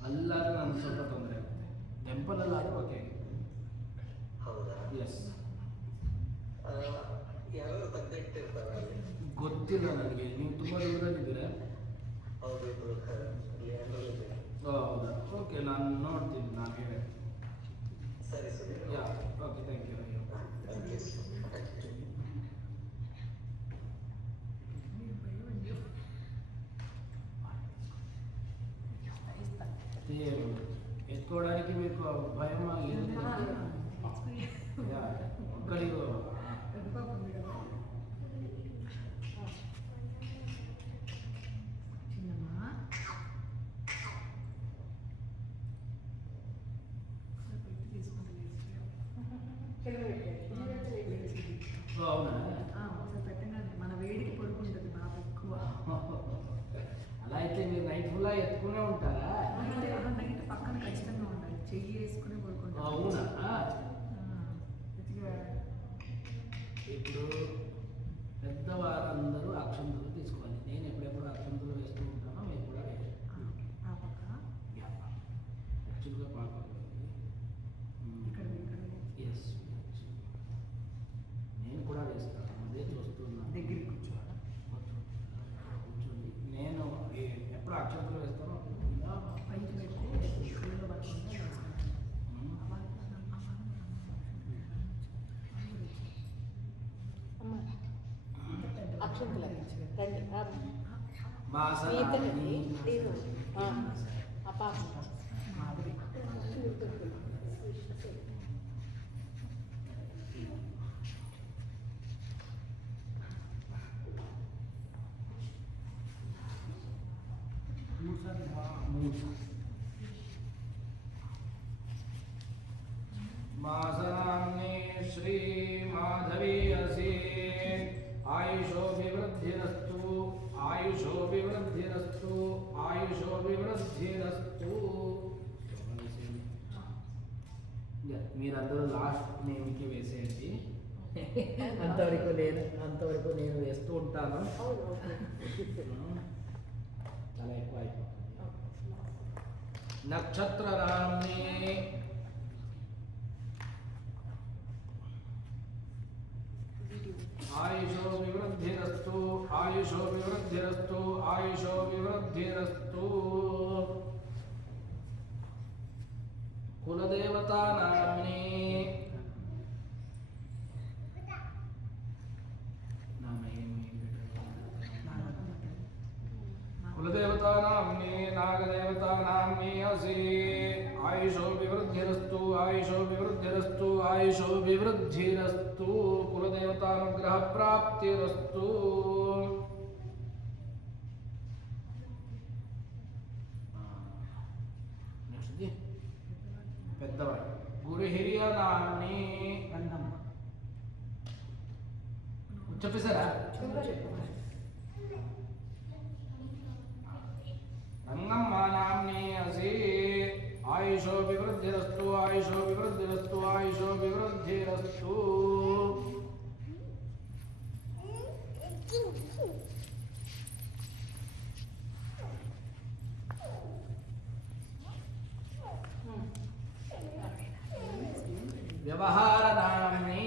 ಅಲ್ಲಾದ್ರೂ ನನಗೆ ಸ್ವಲ್ಪ ತೊಂದರೆ ಆಗುತ್ತೆ. ಟೆಂಪಲಲ್ಲಿ ಆದರೆ ಓಕೆ. ಹೌದಾ? ಎಸ್. ಯಾರು ತಂದಿಟ್ಟಿರ್ತಾರೆ ಅಲ್ಲಿ? ಗೊತ್ತಿಲ್ಲ ನನಗೆ. ನೀವು ತುಂಬ ದೂರದಲ್ಲಿದ್ದೀರಾ? ಹೌದು, ಇದು ಇಲ್ಲಿ ಅಂಗಡಿಯಲ್ಲಿ. ಹೌದಾ? ಓಕೆ, ನಾನು ನೋಡ್ತೀನಿ. ನಾನು ಹೇಳಿ. ಸರಿ ಸರಿ. Yeah okay, thank you. Thank you. ఎత్తుకోవడానికి మీకు భయం లేదు. యా ఒక్కడి పెద్దపాప ఉంది కదా, చిన్నమ్మా పెట్టి తీసుకుంటే అవునా? ఒకసారి పెట్టగానే మన వేడికి పడుకుంటుంది బాగా ఎక్కువ. అక్షంతలు వేస్తారో ఇలా పైకి పెట్టి స్కూల్లో పట్టుకుంటే అమ్మ అక్షంతలు రండి మా అసలు ఈతలండి నేను ఆ పాప మాదిరి मासनाम्ने श्री माधवी असे आयुषो विवृद्धिरस्तु आयुषो विवृद्धिरस्तु आयुषो विवृद्धिरस्तु మీరందరూ లాస్ట్ నేమ్కి వేసేయండి అంతవరకు నేను వేస్తూ ఉంటాను. చాలా ఎక్కువ అయిపోతుంది. నక్షత్ర నామ్ని आयुषो विवृद्धिरस्तु आयुषो विवृद्धिरस्तु आयुषो विवृद्धिरस्तु कुलदेवता नाम्नि कुलदेवता नाम्नि नागदेवता नाम्नि असि आयुषो विवृद्धिरस्तु आयुषो विवृद्धिरस्तु आयुषो विवृद्धिरस्तु कुलदेवतानुग्रह प्राप्तिरस्तु పెద్దవాడు గురుహిరియ నామ్ని చెప్పేశారా? రంగమ్మ నామ్ని అసి आयुषो विवृद्धिरस्तु आयुषो विवृद्धिरस्तु आयुषो विवृद्धिरस्तु व्यवहार नाम्नि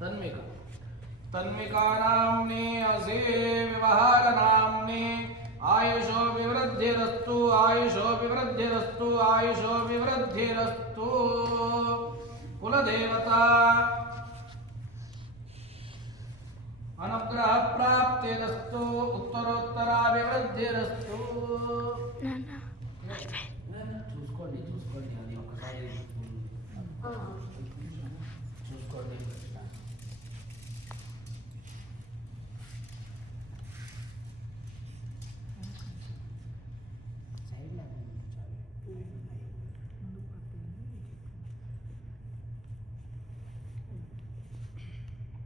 तन्मिका तन्मिका नाम्नि असे व्यवहार नाम्नि आयुषो विवृद्धिरस्तु आयुषो विवृद्धिरस्तु आयुषो विवृद्धिरस्तु कुलदेवता अनुग्रह प्राप्तिरस्तु उत्तरोत्तराभिवृद्धिरस्तु చూసుకోండి అది ఒకసారి చూసుకోండి.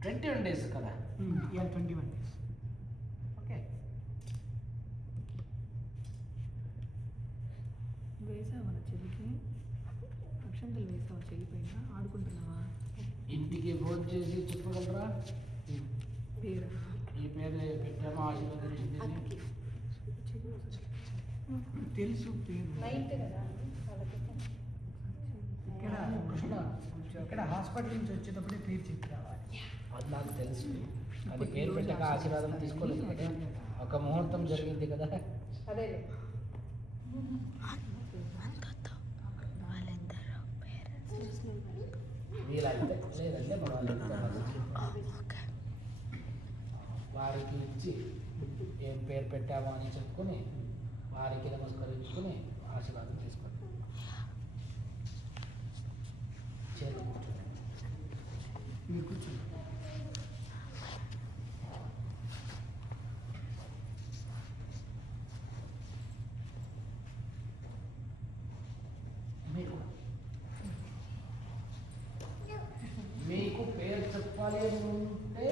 ట్వంటీ 21 days కదా? 21 days. ఓకే. వేసావా నా చెల్లికి అక్షంతలు వేసావా చెల్లి పైన ఆడుకుంటున్నావా? ఇంటికి ఫోన్ చేసి చెప్పగలరా పేరు ఈ పేరు పెట్టామో ఆశీర్వదించింది తెలుసు పేరు ఇక్కడ హాస్పిటల్ నుంచి వచ్చేటప్పుడే పేరు చెప్పి రావాలి. అది నాకు తెలుసు. అది పేరు పెట్టాక ఆశీర్వాదం తీసుకోలేదు కదా, ఒక ముహూర్తం జరిగింది కదా. అదే వీలైతే లేదంటే మన వారికి ఇచ్చి ఏం పేరు పెట్టామో అని చెప్పుకొని వారికి నమస్కరించుకొని ఆశీర్వాదం తీసుకోండి. చేతులు మీరు కూర్చోండి. మీకు పేరు చెప్పాలి అని ఉంటే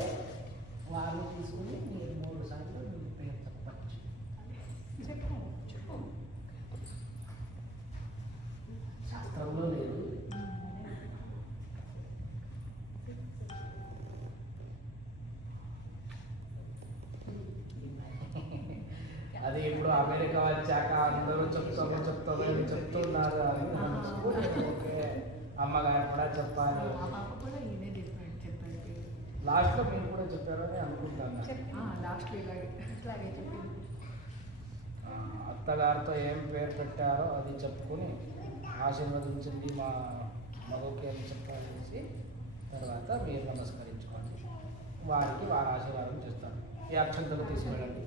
వారిని తీసుకుని మీరు 3 సార్లు మీకు పేరు చెప్పచ్చు. శాస్త్రంలో లేదు. అది ఇప్పుడు అమెరికా వచ్చాక అందరూ చెప్తున్నారు అని ఓకే అమ్మగారు కూడా చెప్పాలి. ఆ పాప కూడా ఈయనే చెప్పాడు పేరు. లాస్ట్లో మీరు కూడా చెప్పారని అనుకుంటాను. లాస్ట్లో ఇలాగే చెప్పింది. అత్తగారితో ఏం పేరు పెట్టారో అది చెప్పుకొని ఆశీర్వదించింది మా మగోకి అని చెప్పేసి తర్వాత మీరు నమస్కరించుకోండి. వారికి వారి ఆశీర్వాదం చేస్తారు. ఈ అక్షంతలు తీసుకెళ్ళండి.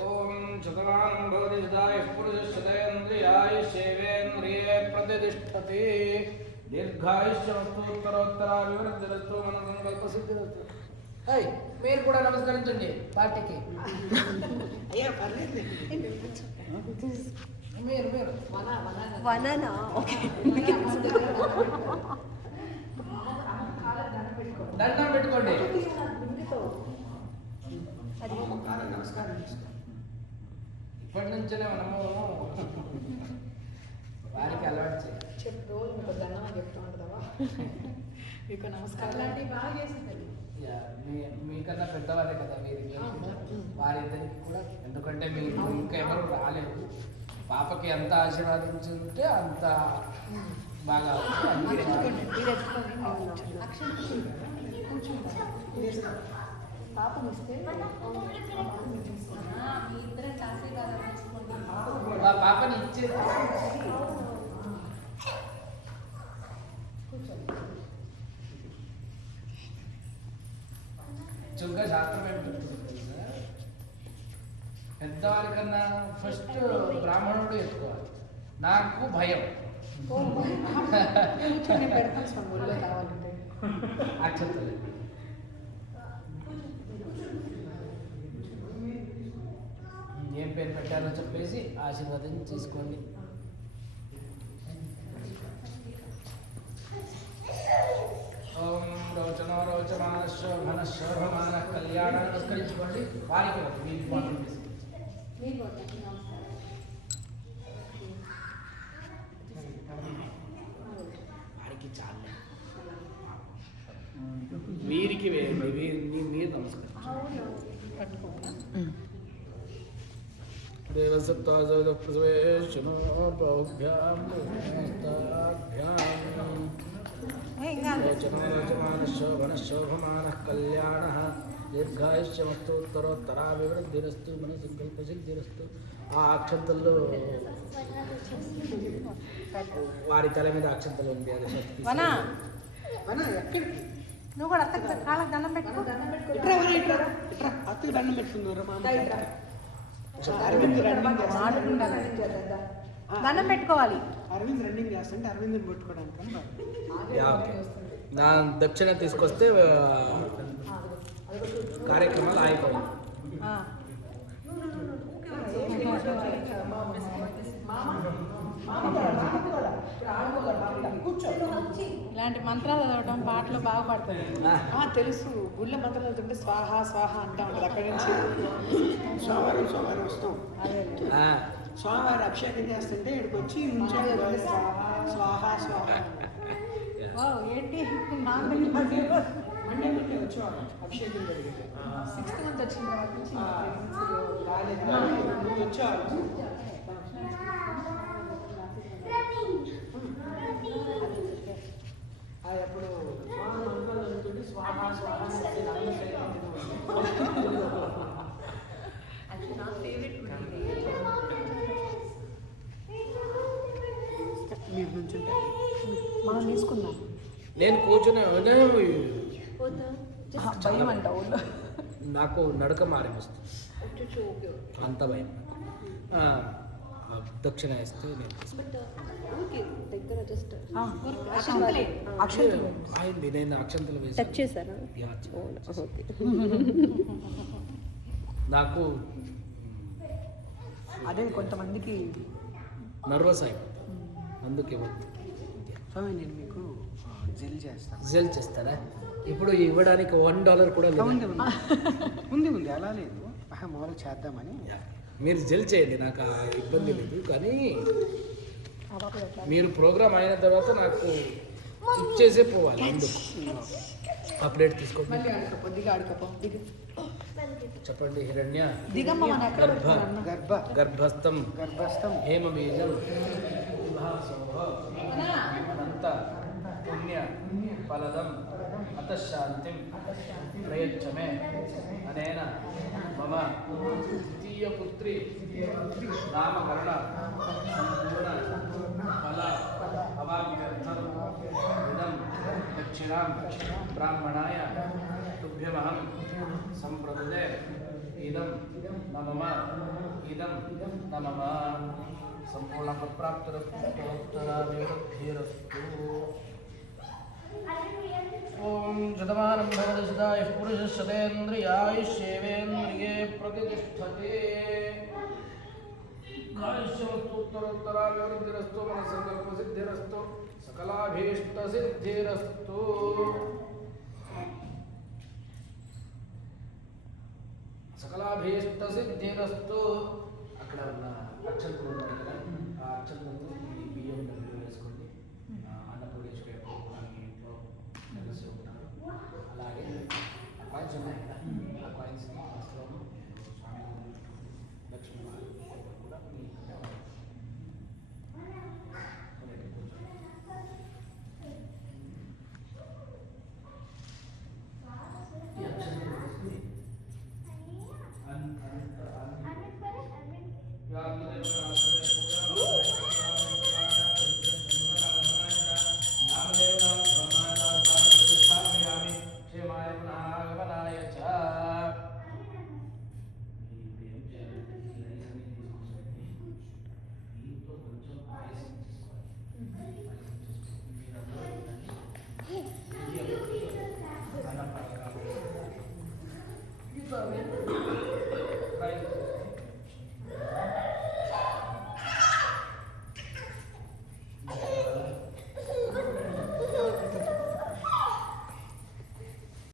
ఓం శతమానం భవతి శతాయ పురుషశతేంద్రియాయ సేవేంద్రియే ప్రతిష్టతి దీర్ఘాయుష్యమస్తోత్తరోత్తరాభివృద్ధిరస్తు మన సంకల్ప సిద్ధిరస్తు. మీరు కూడా నమస్కరించండి పార్టీకి. అయ్యా పర్లేదు. మీరు వననా? ఓకే. దండం పెట్టుకోండి. నమస్కారం. ఇప్పటి నుంచే మనము వారికి అలవాటు చేయాలి. చెప్పు రోజు మీకు దండం అని చెప్తూ ఉంటుందావా? మీకు నమస్కారం అలాంటివి బాగా చేసింది. మీకన్నా పెద్దవాళ్ళే కదా వీరికి, వారిద్దరికి కూడా. ఎందుకంటే మీరు ఇంకా ఎవరు రాలేదు. పాపకి ఎంత ఆశీర్వాదించుంటే అంత బాగా పాపం ఇస్తే పాపని ఇచ్చే చుంగా శాస్త్రం ఏంటంటే పెద్దవారి కన్నా ఫస్ట్ బ్రాహ్మణుడు ఎత్తుకోవాలి. నాకు భయం. పెడతాను స్వామి ఊళ్ళో కావాలంటే. అక్షంతలు ఏం పేరు పెట్టారో చెప్పేసి ఆశీర్వాదం తీసుకోండి. ఓం రోచనో రోచమాన శోభన శోభమాన కళ్యాణ నమస్కరించుకోండి. వారికి వీరికి మాత్రం వారికి చాలే. వీరికి వేయండి. మీరు నమస్కరించండి. శోభమాన కళ్యాణ దీర్ఘాయుష్యమస్తోత్తరోత్తరాభివృద్ధిరస్తు మన సంకల్ప సిద్ధిరస్తు. ఆ అక్షంతల్లో వారి తల మీద అక్షంతలు ఉంది. అది ఎక్కడికి నువ్వు కూడా అత్తకి కాళ్ళకి దండం పెట్టుకో. అత్తకి దండం పెట్టుకున్నారు దండం పెట్టుకోవాలి. అరవింద్ రన్నింగ్ చేస్తుంటే అరవింద్ పెట్టుకోవడానికి నా దక్షిణ తీసుకొస్తే కార్యక్రమాలు ఆగిపోయి. ఇలాంటి మంత్రాలు చదవడం పాటలు బాగా పడుతుంది. తెలుసు. గుళ్ళ మంత్రాలు చదువుతుంటే స్వాహ స్వాహ అంటా ఉంటుంది. అక్కడి నుంచి సోమవారం వస్తాం. స్వామివారి అభిషేకం చేస్తుంటే ఇక్కడికి వచ్చి స్వాహ స్వాహ. ఏంటి మండే వచ్చేవాళ్ళం అభిషేకం జరిగింది. 6th మంత్ వచ్చిన తర్వాత నుంచి వచ్చేవాళ్ళం. అది అప్పుడు స్వాహ మంత్రాలు చదువుతుంటే స్వాహ స్వాహ మీరు నుంచి మనం తీసుకుందాం. నేను కూర్చుని భయం అంట ఊళ్ళో. నాకు నడక మారిపోస్తుంది. అంత భయం. దక్షిణ వేస్తే నేను అయింది. నేను అక్షంతలు వేసి నాకు అదే కొంతమందికి నర్వస్ అయిపోతాం, అందుకే వద్దు. స్వామి నేను మీకు జెల్ చేస్తాను. జెల్ చేస్తారా? ఇప్పుడు ఇవ్వడానికి $1 కూడా లేదు. ఉంది ఉంది ఉంది అలా లేదు, మామూలు చేద్దామని. మీరు జెల్ చేయండి, నాకు ఆ ఇబ్బంది లేదు. కానీ మీరు ప్రోగ్రామ్ అయిన తర్వాత నాకు ఇచ్చేసే పోవాలి. అందుకు ఆ ప్లేట్ తీసుకోండి. మళ్ళీ ఆడుకోపో, దిగ ఆడుకోపో, దిగ. చెప్పండి. హిరణ్య దిగమ్మ మన ఎక్కడ గర్భ పెట్టుకున్నాను? గర్భస్థం గర్భస్థం హేమబీజం విభాసోహ అనంత పుణ్య ఫలదం అతశాంతిం ప్రయచ్చమే అనేన మమ ద్వితీయ పుత్రి నామకరణ సంపూర్ణ ఫల అవాప్యర్థం ఇదం దక్షిణాం బ్రాహ్మణాయ తుభ్యమహం సంప్రదుదే ఇదం నమమ ఇదం నమమ సంపూర్ణ ప్రాప్తిరస్తు. ఓం శతమానం భవతి శతాయుః పురుషः శతేంద్రియాయుష్యేవేంద్రియే ప్రతిష్టతే. ఆయుష్యవస్తూత్తరోత్తరాభివృద్ధిరస్తు మనస్సంకల్పసిద్ధిరస్తు సకలాభీష్టసిద్ధిరస్తు. సకలాభీష్టసిద్ధిరస్తు. అక్కడ ఉన్న అక్షంతలు ఉన్నాయి కదా, ఆ అక్షంతలతో ఈ బియ్యం డబ్బులు వేసుకోండి. అన్నపూర్ణేశ్వరి ఇంట్లో కలిసి ఉంటారు. అలాగే ఆ కాయిన్స్ ఉన్నాయి కదా, ఆ కాయిన్స్ స్వామి లక్ష్మీ వారి కూడా మీ ఈ అక్షంతలు వేసుకుని